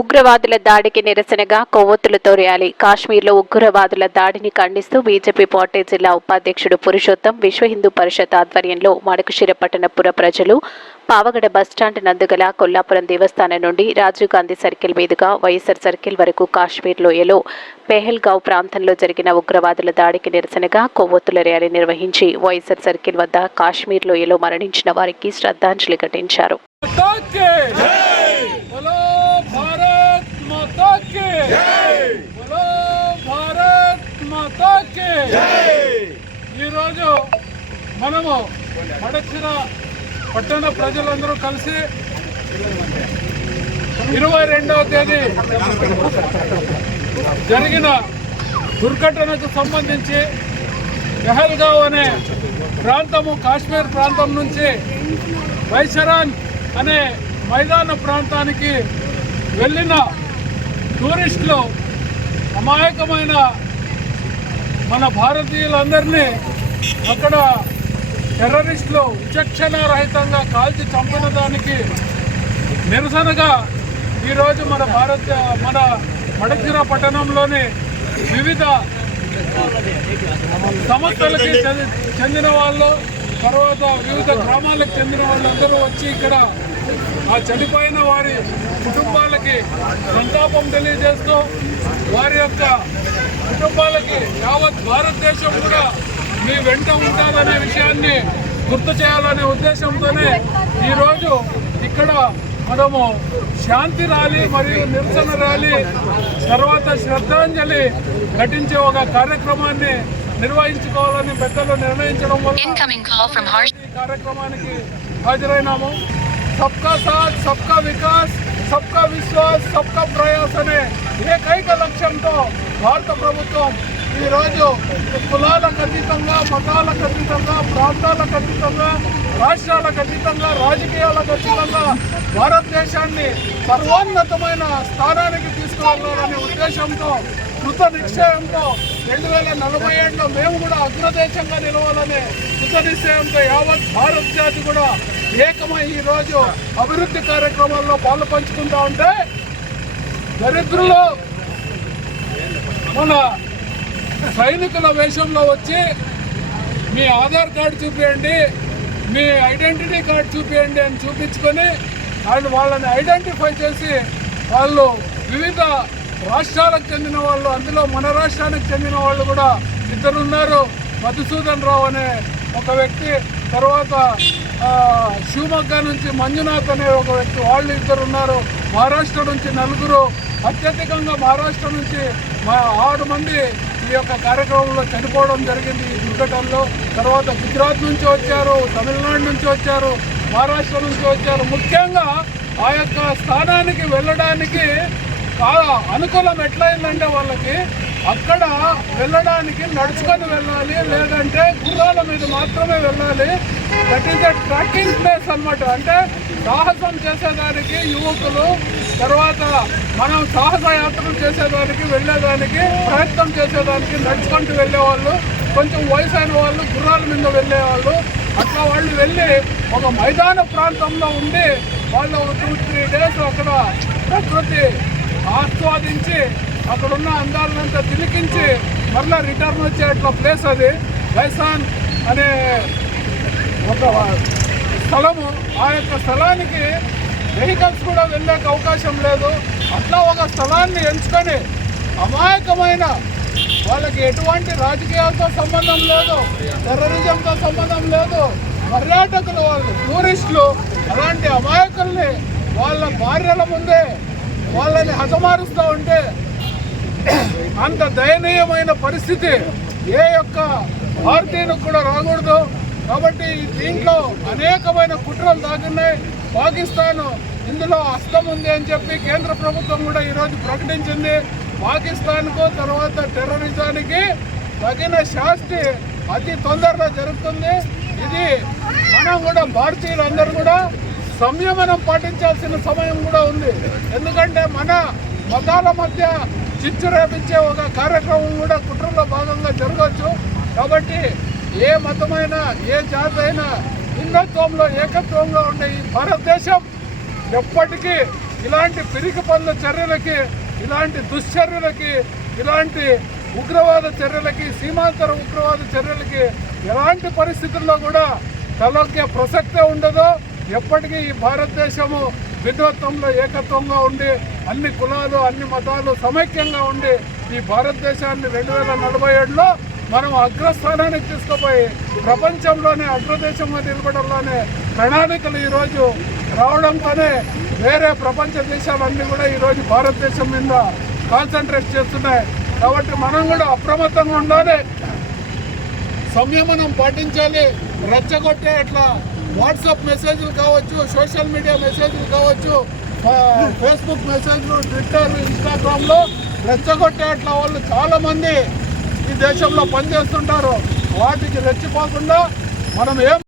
ఉగ్రవాదుల దాడికి నిరసనగా కొవ్వొత్తులతో ర్యాలీ. కాశ్మీర్లో ఉగ్రవాదుల దాడిని ఖండిస్తూ బీజేపీ పార్టీ జిల్లా ఉపాధ్యక్షుడు పురుషోత్తం విశ్వ హిందూ పరిషత్ ఆధ్వర్యంలో మడకశిర పట్టణపుర ప్రజలు పావగడ బస్టాండ్ నందుగల కొల్లాపురం దేవస్థానం నుండి రాజీవ్ గాంధీ సర్కిల్ మీదుగా వైఎస్ఆర్ సర్కిల్ వరకు కాశ్మీర్ లోయలో పెహల్గావ్ ప్రాంతంలో జరిగిన ఉగ్రవాదుల దాడికి నిరసనగా కొవ్వొత్తుల ర్యాలీ నిర్వహించి వైఎస్ఆర్ సర్కిల్ వద్ద కాశ్మీర్ లోయలో మరణించిన వారికి శ్రద్ధాంజలి ఘటించారు. ఈరోజు మనము మడకశిర పట్టణ ప్రజలందరూ కలిసి 22వ తేదీ జరిగిన దుర్ఘటనకు సంబంధించి పెహల్గావ్ అనే ప్రాంతము కాశ్మీర్ ప్రాంతం నుంచి వైసరాన్ అనే మైదాన ప్రాంతానికి వెళ్ళిన టూరిస్టులు అమాయకమైన మన భారతీయులందరినీ అక్కడ టెర్రరిస్టులు విచక్షణారహితంగా కాల్చి చంపిన దానికి నిరసనగా ఈరోజు మన మడకశిర పట్టణంలోని వివిధ సంస్థలకి చెందిన వాళ్ళు, తర్వాత వివిధ గ్రామాలకు చెందిన వాళ్ళందరూ వచ్చి ఇక్కడ ఆ చనిపోయిన వారి కుటుంబాలకి సంతాపం తెలియజేస్తూ వారి యొక్క కుటుంబాలకి యావత్ భారతదేశం కూడా మీ వెంట ఉంటారనే విషయాన్ని గుర్తు చేయాలనే ఉద్దేశంతోనే ఈరోజు ఇక్కడ మనము శాంతి ర్యాలీ మరియు నిరసన ర్యాలీ తర్వాత శ్రద్ధాంజలి ఘటించే ఒక కార్యక్రమాన్ని నిర్వహించుకోవాలని పెద్దలు నిర్ణయించడం వల్ల ఈ కార్యక్రమానికి హాజరైనాము. సబ్కా సాత్, సబ్కా వికాస్, సబ్కా విశ్వాస్, సబ్కా ప్రయాస్ అనే ఏకైక లక్ష్యంతో భారత ప్రభుత్వం ఈరోజు కులాలకు అతీతంగా, మతాలకు అతీతంగా, ప్రాంతాలకు అతీతంగా, రాష్ట్రాలకు అతీతంగా, రాజకీయాలకు అతీతంగా భారతదేశాన్ని సర్వోన్నతమైన స్థానానికి తీసుకువెళ్ళాలనే ఉద్దేశంతో కృత నిశ్చయంతో 2047లో మేము కూడా అగ్రదేశంగా నిలవాలనే కృత నిశ్చయంతో యావత్ భారత్ జాతి కూడా ఏకమై ఈరోజు అభివృద్ధి కార్యక్రమాల్లో పాలు పంచుకుంటా ఉంటే దరిద్రులు మన సైనికుల వేషంలో వచ్చి మీ ఆధార్ కార్డు చూపించండి, మీ ఐడెంటిటీ కార్డు చూపించండి అని చూపించుకొని వాళ్ళని ఐడెంటిఫై చేసి వాళ్ళు వివిధ రాష్ట్రాలకు చెందిన వాళ్ళు, అందులో మన రాష్ట్రానికి చెందిన వాళ్ళు కూడా ఇద్దరు ఉన్నారు. మధుసూదన్ రావు అనే ఒక వ్యక్తి, తర్వాత శివమొగ్గ నుంచి మంజునాథ్ అనే ఒక వ్యక్తి, వాళ్ళు ఇద్దరు ఉన్నారు. మహారాష్ట్ర నుంచి 4, అత్యధికంగా మహారాష్ట్ర నుంచి 6 మంది ఈ యొక్క కార్యక్రమంలో చనిపోవడం జరిగింది ఈ దుర్ఘటనలో. తర్వాత గుజరాత్ నుంచి వచ్చారు, తమిళనాడు నుంచి వచ్చారు, మహారాష్ట్ర నుంచి వచ్చారు. ముఖ్యంగా ఆ యొక్క స్థానానికి వెళ్ళడానికి అనుకూలం ఎట్లయిందంటే వాళ్ళకి అక్కడ వెళ్ళడానికి నడుచుకొని వెళ్ళాలి, లేదంటే గుర్రాల మీద మాత్రమే వెళ్ళాలి. That is the trekking place అన్నమాట. అంటే సాహసం చేసేదానికి యువకులు, తర్వాత మనం సాహస యాత్రలు చేసేదానికి వెళ్ళేదానికి ప్రయత్నం చేసేదానికి నడుచుకుంటూ వెళ్ళేవాళ్ళు, కొంచెం వయసు అయిన వాళ్ళు గుర్రాల మీద వెళ్ళేవాళ్ళు. అట్లా వాళ్ళు వెళ్ళి ఒక మైదాన ప్రాంతంలో ఉండి వాళ్ళు 2-3 డేస్ అక్కడ ప్రకృతి ఆస్వాదించి అక్కడున్న అందాలనంతా తిలికించి మరలా రిటర్న్ వచ్చేట్ల ప్లేస్ అది. వైసాన్ అనే ఒక స్థలము. ఆ యొక్క స్థలానికి వెహికల్స్ కూడా వెళ్ళే అవకాశం లేదు. అట్లా ఒక స్థలాన్ని ఎంచుకొని అమాయకమైన వాళ్ళకి ఎటువంటి రాజకీయాలతో సంబంధం లేదు, టెర్రరిజంతో సంబంధం లేదు, పర్యాటకులు వాళ్ళు, టూరిస్టులు అలాంటి అమాయకుల్ని వాళ్ళ భార్యల ముందే వాళ్ళని హతమారుస్తూ ఉంటే అంత దయనీయమైన పరిస్థితి ఏ యొక్క భారతీయులకు కూడా రాకూడదు. కాబట్టి దీంట్లో అనేకమైన కుట్రలు దాగున్నాయి. పాకిస్తాన్ ఇందులో హస్తం ఉంది అని చెప్పి కేంద్ర ప్రభుత్వం కూడా ఈరోజు ప్రకటించింది. పాకిస్తాన్కు తర్వాత టెర్రరిజానికి తగిన శాస్తి అతి తొందరలో జరుగుతుంది. ఇది మనం కూడా భారతీయులందరూ కూడా సంయమనం పాటించాల్సిన సమయం కూడా ఉంది. ఎందుకంటే మన మతాల మధ్య చిచ్చు రేపించే ఒక కార్యక్రమం కూడా కుట్రలో భాగంగా జరగవచ్చు. కాబట్టి ఏ మతమైనా, ఏ జాతి అయినా భిన్నత్వంలో ఏకత్వంగా ఉండే ఈ భారతదేశం ఎప్పటికీ ఇలాంటి పిరికి పనుల చర్యలకి, ఇలాంటి దుశ్చర్యలకి, ఇలాంటి ఉగ్రవాద చర్యలకి, సీమాంతర ఉగ్రవాద చర్యలకి ఎలాంటి పరిస్థితుల్లో కూడా తలొగ్గే ప్రసక్తే ఉండదో. ఎప్పటికీ ఈ భారతదేశము భిన్నత్వంలో ఏకత్వంగా ఉండి అన్ని కులాలు, అన్ని మతాలు సమైక్యంగా ఉండి ఈ భారతదేశాన్ని 2047లో మనం అగ్రస్థానానికి తీసుకుపోయి ప్రపంచంలోనే అగ్రదేశంగా నిలబడంలోనే ప్రణాళికలు ఈరోజు రావడంతోనే వేరే ప్రపంచ దేశాలన్నీ కూడా ఈరోజు భారతదేశం మీద కాన్సన్ట్రేట్ చేస్తున్నాయి. కాబట్టి మనం కూడా అప్రమత్తంగా ఉండాలి, సంయమనం పాటించాలి. రెచ్చగొట్టే అట్లా వాట్సాప్ మెసేజ్లు కావచ్చు, సోషల్ మీడియా మెసేజ్లు కావచ్చు, ఫేస్బుక్ మెసేజ్లు, ట్విట్టర్, ఇన్స్టాగ్రామ్లో రెచ్చగొట్టే అట్లా వాళ్ళు చాలామంది ఈ దేశంలో పనిచేస్తుంటారు. వాటికి రెచ్చిపోకుండా మనం ఏం